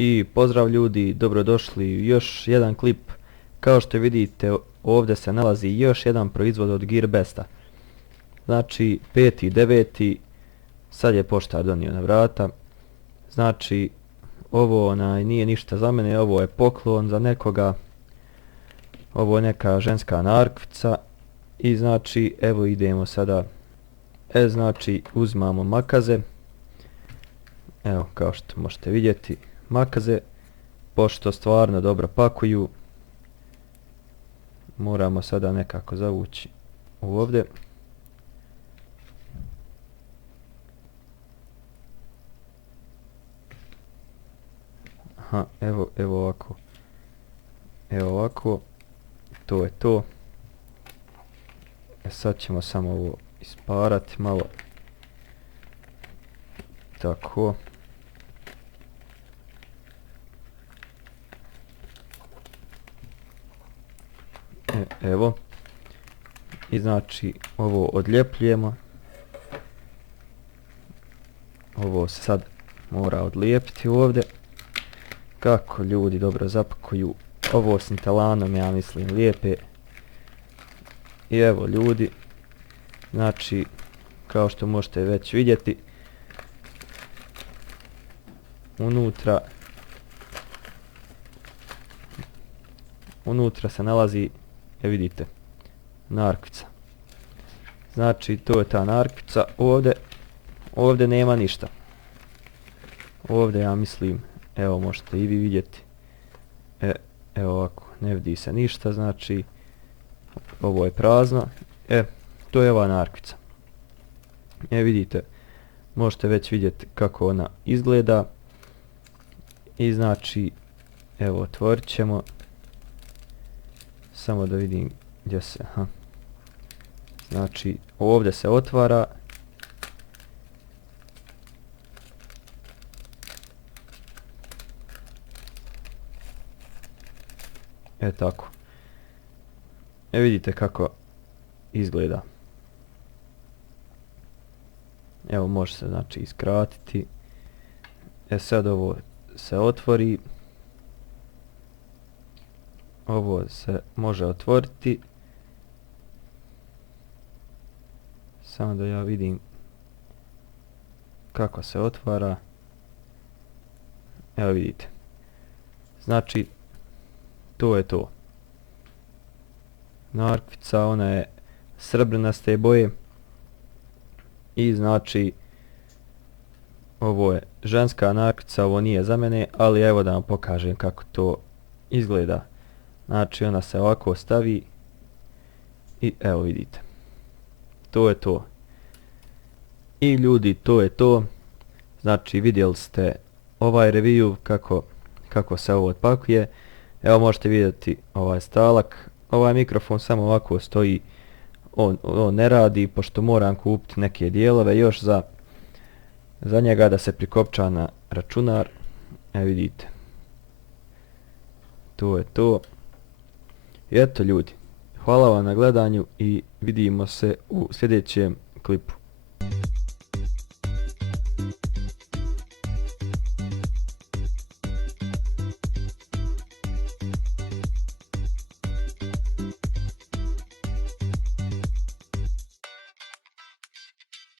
I pozdrav ljudi, dobrodošli u još jedan klip. Kao što vidite, ovdje se nalazi još jedan proizvod od Gearbesta. Znači 5.9. sad je poštar donio na vrata. Znači ovo nije ništa za mene, ovo je poklon za nekoga. Ovo je neka ženska narkvica. I znači evo idemo sada. Znači uzmamo makaze. Evo kao što možete vidjeti makaze. Pošto stvarno dobro pakuju. Moramo sada nekako zavući ovdje. Aha, evo ovako. Evo ovako. To je to. Sad ćemo samo ovo isparati malo. Tako. Evo. I znači ovo odljepljujemo. Ovo se sad mora odlijepiti ovdje. Kako ljudi dobro zapakuju. Ovo s intelanom, ja mislim, lijepe. I evo ljudi. Znači, kao što možete već vidjeti, unutra se nalazi, vidite, narkvica. Znači to je ta narkvica. Ovdje nema ništa. Ovdje ja mislim, evo možete i vi vidjeti. Evo ovako, ne vidi se ništa, znači ovo je prazno. To je ova narkvica. Vidite, možete već vidjeti kako ona izgleda. I znači, evo otvorit ćemo. Samo da vidim gdje se, Znači, ovdje se otvara. Tako. Vidite kako izgleda. Evo može se znači iskratiti. Sad ovo se otvori. Ovo se može otvoriti. Samo da ja vidim kako se otvara. Evo vidite. Znači to je to. Narkvica, ona je srebrnaste boje. I znači ovo je ženska narkvica, ovo nije za mene, ali evo da vam pokažem kako to izgleda. Znači ona se ovako stavi i evo vidite. To je to. I ljudi, to je to. Znači vidjeli ste ovaj review kako se ovo otpakuje. Evo možete vidjeti ovaj stalak. Ovaj mikrofon samo ovako stoji. On ne radi pošto moram kupiti neke dijelove još za njega da se prikopča na računar. Vidite. To je to. I eto ljudi. Hvala vam na gledanju i vidimo se u sljedećem klipu.